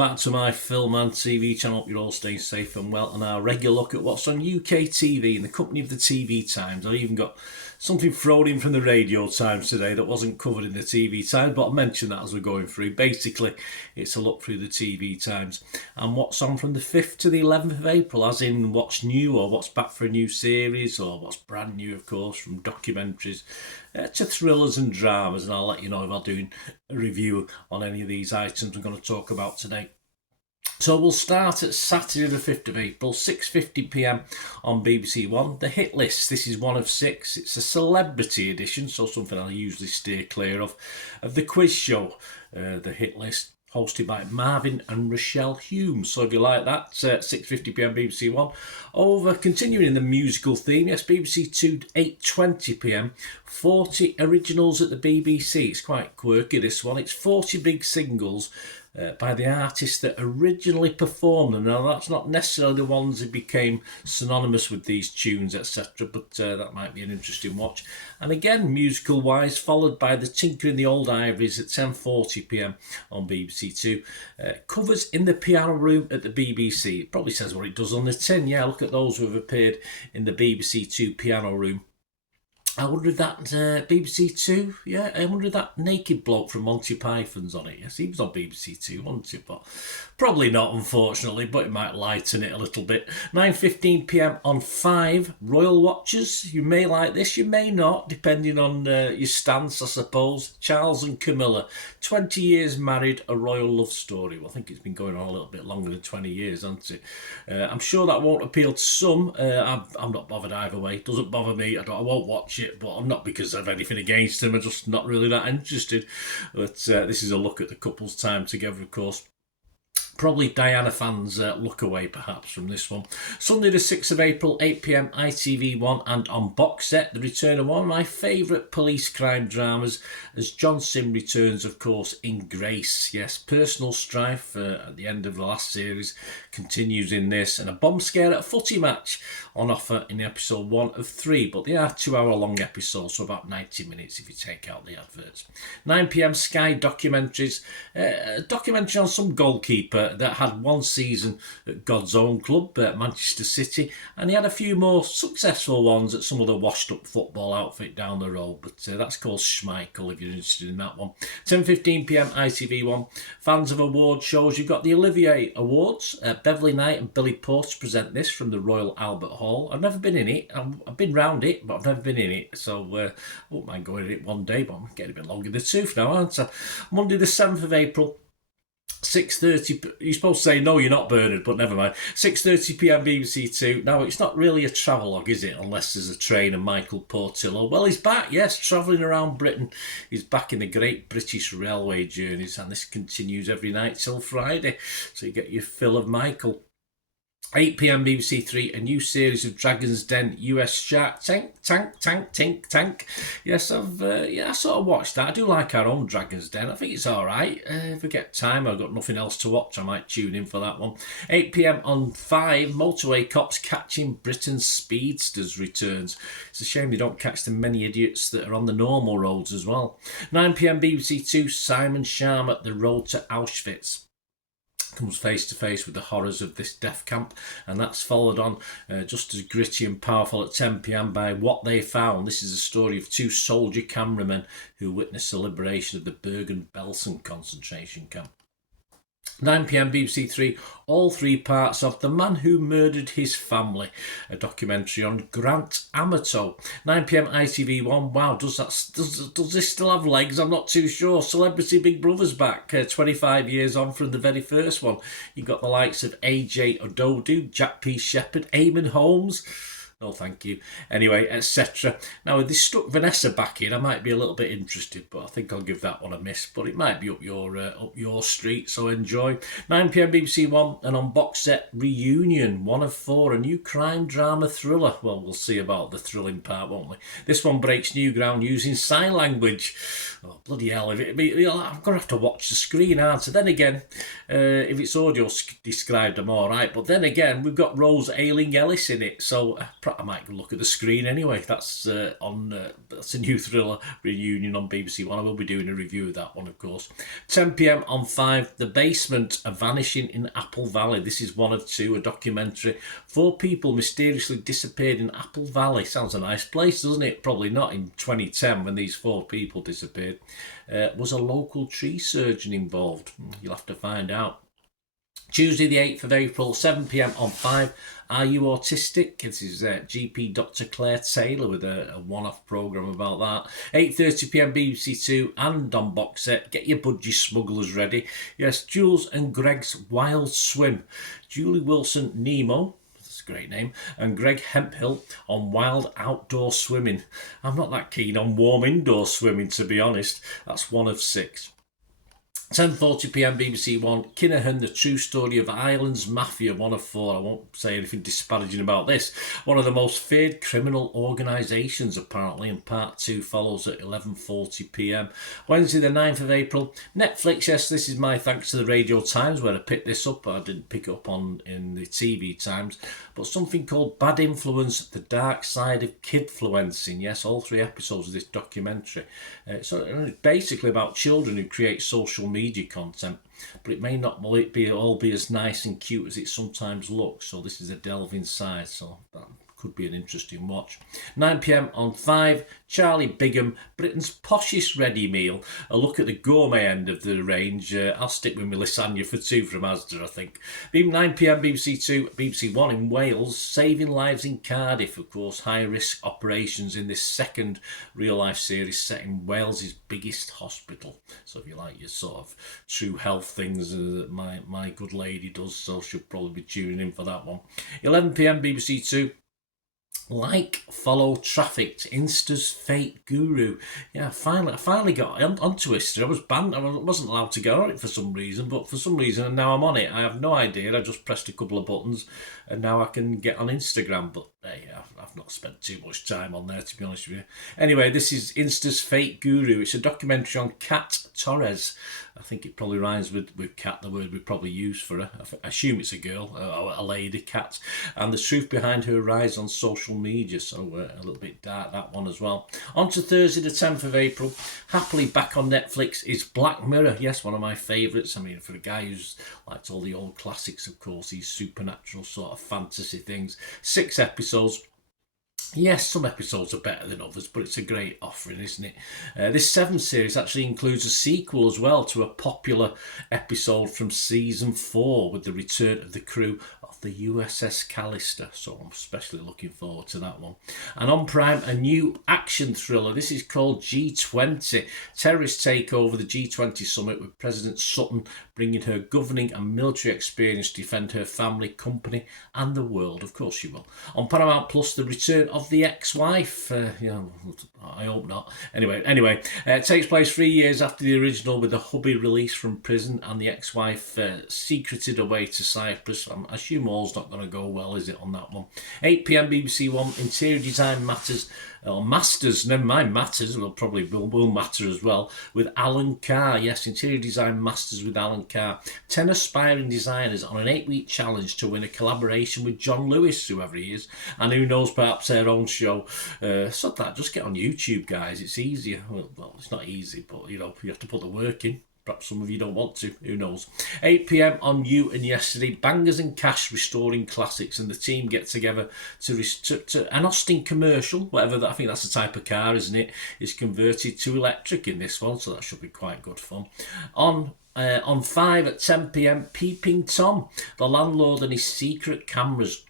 back to my film and TV channel. Hope you're all staying safe and well, and our regular look at what's on UK TV in the company of the TV Times. I've even got something thrown in from the Radio Times today that wasn't covered in the TV Times, but I'll mention that as we're going through. Basically, it's a look through the TV Times and what's on from the 5th to the 11th of April, as in what's new or what's back for a new series or what's brand new, of course, from documentaries to thrillers and dramas, and I'll let you know if I'm doing a review on any of these items I'm going to talk about today. So we'll start at Saturday the 5th of April, 6:50pm on BBC One. The Hit List, this is one of 6. It's a celebrity edition, so something I usually steer clear of the quiz show, The Hit List, hosted by Marvin and Rochelle Hume. So if you like that, 6:50pm BBC One. Over, continuing in the musical theme, yes, BBC Two, 8:20pm, 40 originals at the BBC. It's quite quirky, this one. It's 40 big singles by the artists that originally performed them. Now, that's not necessarily the ones that became synonymous with these tunes, etc., but that might be an interesting watch. And again, musical-wise, followed by The Tinker in the Old Ivories at 10:40pm on BBC Two. Covers in the Piano Room at the BBC. It probably says what it does on the tin. Yeah, look at those who have appeared in the BBC Two Piano Room. I wonder if that BBC Two, yeah, I wonder if that naked bloke from Monty Python's on it. Yes, he was on BBC Two, wasn't he? But probably not, unfortunately, but it might lighten it a little bit. 9:15pm on 5, Royal Watchers. You may like this, you may not, depending on your stance, I suppose. Charles and Camilla, 20 years married, a royal love story. Well, I think it's been going on a little bit longer than 20 years, hasn't it? I'm sure that won't appeal to some. I'm not bothered either way. It doesn't bother me. I won't watch it, but I'm not because of anything against them. I'm just not really that interested. But this is a look at the couple's time together, of course. Probably Diana fans look away perhaps from this one. Sunday the 6th of April, 8pm, ITV1, and on box set, the return of one of my favourite police crime dramas as John Simm returns, of course, in Grace. Yes, personal strife at the end of the last series continues in this, and a bomb scare at a footy match on offer in episode 1 of 3, but they are 2-hour-long episodes, so about 90 minutes if you take out the adverts. 9pm, Sky documentaries. A documentary on some goalkeeper that had one season at God's own club, Manchester City, and he had a few more successful ones at some other washed-up football outfit down the road, but that's called Schmeichel if you're interested in that one. 10:15pm, ITV1. Fans of award shows, you've got the Olivier Awards. Beverly Knight and Billy Porter present this from the Royal Albert Hall. I've never been in it. I've been round it, but I've never been in it, so I won't mind going in it one day, but I'm getting a bit long in the tooth now, aren't I? Monday the 7th of April, 6:30. You're supposed to say no, you're not, Bernard, but never mind. 6:30pm BBC Two. Now, it's not really a travelogue, is it? Unless there's a train and Michael Portillo. Well, he's back, yes, travelling around Britain. He's back in the Great British Railway journeys, and this continues every night till Friday. So you get your fill of Michael. 8pm BBC Three, a new series of Dragon's Den US Shark Tank. Yes, I sort of watched that. I do like our own Dragon's Den. I think it's all right. If I get time, I've got nothing else to watch, I might tune in for that one. 8pm on 5, Motorway Cops Catching Britain's Speedsters returns. It's a shame they don't catch the many idiots that are on the normal roads as well. 9pm BBC Two, Simon Sharma, The Road to Auschwitz. Comes face to face with the horrors of this death camp, and that's followed on just as gritty and powerful at 10pm by What They Found. This is a story of 2 soldier cameramen who witnessed the liberation of the Bergen-Belsen concentration camp. 9pm BBC Three, all 3 parts of The Man Who Murdered His Family, a documentary on Grant Amato. 9pm ITV1, wow, does this still have legs? I'm not too sure. Celebrity Big Brother's back, 25 years on from the very first one. You've got the likes of AJ Ododu, Jack P. Shepherd, Eamon Holmes. No, thank you. Anyway, etc. Now, if they stuck Vanessa back in, I might be a little bit interested, but I think I'll give that one a miss. But it might be up your street, so enjoy. 9pm BBC One, and on box set, Reunion, 1 of 4, a new crime drama thriller. Well, we'll see about the thrilling part, won't we? This one breaks new ground using sign language. Oh, bloody hell. I'm going to have to watch the screen, aren't I? Then again, if it's audio described, I'm all right. But then again, we've got Rose Ayling-Ellis in it, so I might look at the screen anyway. That's that's a new thriller reunion on BBC One. I will be doing a review of that one, of course. 10 p.m. on 5, The Basement, A Vanishing in Apple Valley. This is one of two, a documentary. 4 people mysteriously disappeared in Apple Valley. Sounds a nice place, doesn't it? Probably not in 2010 when these 4 people disappeared. Was a local tree surgeon involved? You'll have to find out. Tuesday the 8th of April, 7 p.m. on 5, Are You Autistic? This is GP Dr. Claire Taylor with a one-off programme about that. 8:30 p.m. BBC 2 and on box set, Get Your Budgie Smugglers Ready. Yes, Jules and Greg's Wild Swim. Julie Wilson Nemo, that's a great name, and Greg Hemphill on wild outdoor swimming. I'm not that keen on warm indoor swimming, to be honest. That's one of 6. 10:40 p.m. BBC One, Kinahan, The True Story of Ireland's Mafia, one of 4. I won't say anything disparaging about this. One of the most feared criminal organisations, apparently, and part 2 follows at 11:40 p.m. Wednesday the 9th of April, Netflix. Yes, this is my thanks to the Radio Times where I picked this up. I didn't pick it up in the TV Times, but something called Bad Influence, The Dark Side of Kidfluencing. Yes, all 3 episodes of this documentary. So it's basically about children who create social media content, but it may not all be as nice and cute as it sometimes looks. So this is a delve inside, so that could be an interesting watch. 9 p.m. on 5, Charlie Bigham, Britain's poshest ready meal. A look at the gourmet end of the range. I'll stick with my lasagna for 2 from Asda, I think. 9 p.m. BBC 2, BBC 1 in Wales, Saving Lives in Cardiff. Of course, high-risk operations in this second real-life series set in Wales's biggest hospital. So if you like your sort of true health things that my good lady does, so she'll probably be tuning in for that one. 11 p.m. BBC 2, Like, Follow, Trafficked, Insta's Fake Guru. Yeah, I finally got onto Insta. I was banned. I wasn't allowed to go on it for some reason, but for some reason, and now I'm on it. I have no idea. I just pressed a couple of buttons, and now I can get on Instagram. But hey, I've not spent too much time on there, to be honest with you. Anyway, this is Insta's Fake Guru. It's a documentary on Kat Torres. I think it probably rhymes with cat, the word we probably use for her. I assume it's a girl, a lady, Cat. And the truth behind her rise on social media. So a little bit dark, that one as well. On to Thursday the 10th of April. Happily back on Netflix is Black Mirror. Yes, one of my favourites. I mean, for a guy who's liked all the old classics, of course, these supernatural sort of fantasy things. 6 episodes. Yes, some episodes are better than others, but it's a great offering, isn't it? This 7th series actually includes a sequel as well to a popular episode from season 4 with the return of the crew of the USS Callister. So I'm especially looking forward to that one. And on Prime, a new action thriller. This is called G20. Terrorists take over the G20 summit with President Sutton bringing her governing and military experience to defend her family, company, and the world. Of course she will. On Paramount Plus, the return of the ex-wife. I hope not. Anyway, it takes place 3 years after the original, with the hubby released from prison and the ex-wife secreted away to Cyprus. I assume all's not going to go well, is it, on that one? 8 p.m. BBC One, Interior Design Matters. Or Masters, never mind Matters, will matter as well, with Alan Carr. Yes, Interior Design Masters with Alan Carr. 10 aspiring designers on an 8-week challenge to win a collaboration with John Lewis, whoever he is, and who knows, perhaps their own show. So that, just get on YouTube, guys. It's easier. Well, it's not easy, but you have to put the work in. Perhaps some of you don't want to, who knows. 8 p.m. on You and Yesterday, Bangers and Cash restoring classics, and the team get together to an Austin commercial, whatever that, I think that's the type of car, isn't it, is converted to electric in this one, so that should be quite good fun. On 5 at 10 p.m, Peeping Tom, the landlord and his secret cameras.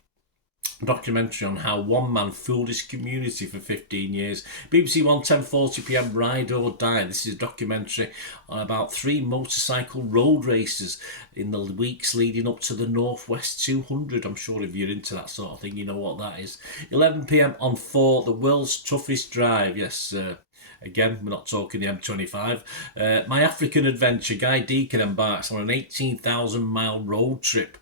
Documentary on how one man fooled his community for 15 years. BBC One, 10:40 p.m, Ride or Die. This is a documentary about 3 motorcycle road races in the weeks leading up to the Northwest 200. I'm sure if you're into that sort of thing, you know what that is. 11 p.m. on 4, The World's Toughest Drive. Yes, Again, we're not talking the M25. My African Adventure, Guy Deacon embarks on an 18,000-mile road trip.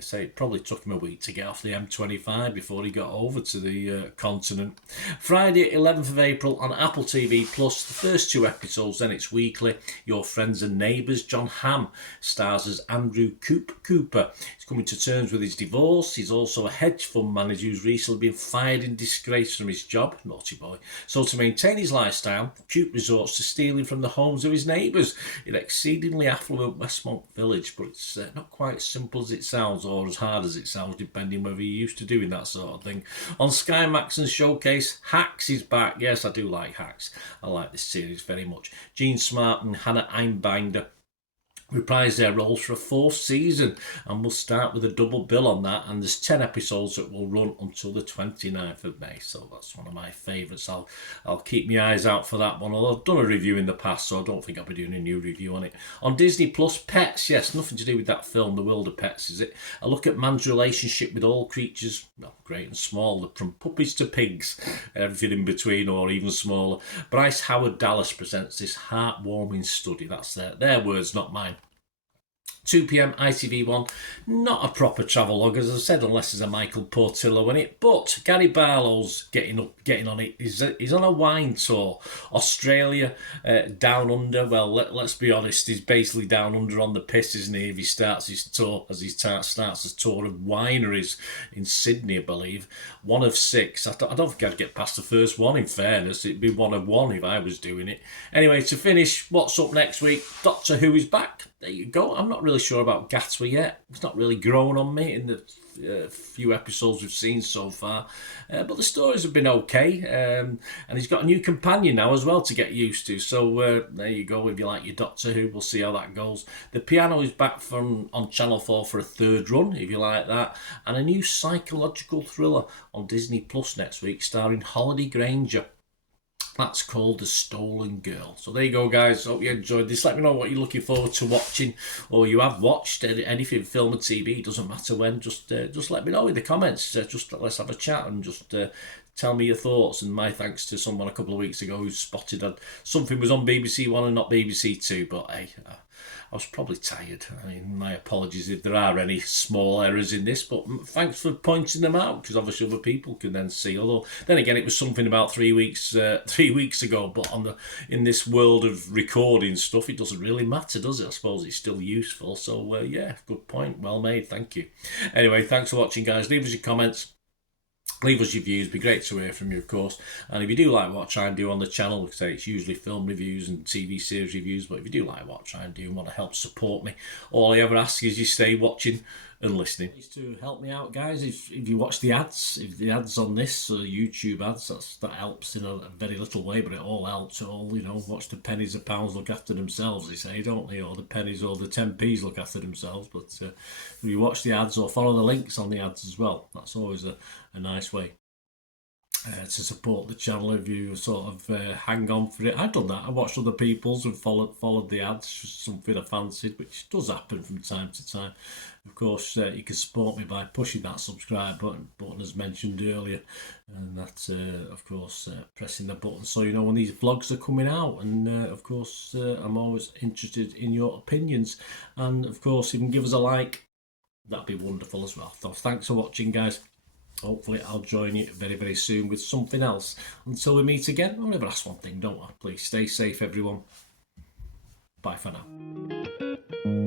So it probably took him a week to get off the M25 before he got over to the continent. Friday, 11th of April on Apple TV Plus, the first 2 episodes, then it's weekly. Your Friends and Neighbours. John Hamm stars as Andrew Cooper. He's coming to terms with his divorce. He's also a hedge fund manager who's recently been fired in disgrace from his job. Naughty boy. So to maintain his lifestyle, Coop resorts to stealing from the homes of his neighbours in exceedingly affluent Westmont village, but it's not quite as simple as it sounds, or as hard as it sounds, depending whether you're used to doing that sort of thing. On Sky Max and Showcase, Hacks is back. Yes, I do like Hacks. I like this series very much. Gene Smart and Hannah Einbinder reprise their roles for a 4th season, and we'll start with a double bill on that, and there's 10 episodes that will run until the 29th of May, so that's one of my favourites. I'll keep my eyes out for that one, although I've done a review in the past, so I don't think I'll be doing a new review on it. On Disney Plus, Pets. Yes, nothing to do with that film, The World of Pets, is it? A look at man's relationship with all creatures, well, great and small, from puppies to pigs, everything in between or even smaller. Bryce Howard Dallas presents this heartwarming study. That's their words, not mine. 2 p.m. ITV1, not a proper travellogue, as I said, unless there's a Michael Portillo in it. But Gary Barlow's getting on it. He's on a wine tour. Australia, down under. Well, let's be honest, he's basically down under on the piss, isn't he? If he starts his tour, starts his tour of wineries in Sydney, I believe. 1 of 6. I don't think I'd get past the first one, in fairness. It'd be 1 of 1 if I was doing it. Anyway, to finish, what's up next week? Doctor Who is back. There you go. I'm not really sure about Gatwa yet. It's not really grown on me in the few episodes we've seen so far. But the stories have been okay. And he's got a new companion now as well to get used to. So there you go. If you like your Doctor Who, we'll see how that goes. The Piano is back on Channel 4 for a 3rd run, if you like that. And a new psychological thriller on Disney Plus next week, starring Holly Granger. That's called The Stolen Girl. So there you go, guys. Hope you enjoyed this. Let me know what you're looking forward to watching, or you have watched anything, film or TV. It doesn't matter when. Just let me know in the comments. Just let's have a chat and just tell me your thoughts. And my thanks to someone a couple of weeks ago who spotted that something was on BBC One and not BBC Two. But hey, I was probably tired. I mean, my apologies if there are any small errors in this, but thanks for pointing them out, because obviously other people can then see. Although then again, it was something about 3 weeks ago. But in this world of recording stuff, it doesn't really matter, does it? I suppose it's still useful. So yeah, good point. Well made. Thank you. Anyway, thanks for watching, guys. Leave us your comments. Leave us your views. It'd be great to hear from you, of course. And if you do like what I try and do on the channel, like I say, it's usually film reviews and TV series reviews, but if you do like what I try and do and want to help support me, all I ever ask is you stay watching and listening. Please to help me out, guys. If you watch the ads, if the ads on this YouTube ads, that helps in a very little way, but it all helps. Watch the pennies and pounds look after themselves, they say, don't they? Or the pennies or the 10p's look after themselves. But if you watch the ads or follow the links on the ads as well, that's always a nice way to support the channel. If you sort of hang on for it, I've done that. I watched other people's and followed the ads, just something I fancied, which does happen from time to time. Of course, you can support me by pushing that subscribe button as mentioned earlier, and that's of course pressing the button so you know when these vlogs are coming out. And of course, I'm always interested in your opinions, and of course, if you can give us a like, that'd be wonderful as well. So thanks for watching, guys. Hopefully I'll join you very, very soon with something else. Until we meet again, I'll never ask one thing, don't I? Please stay safe, everyone. Bye for now.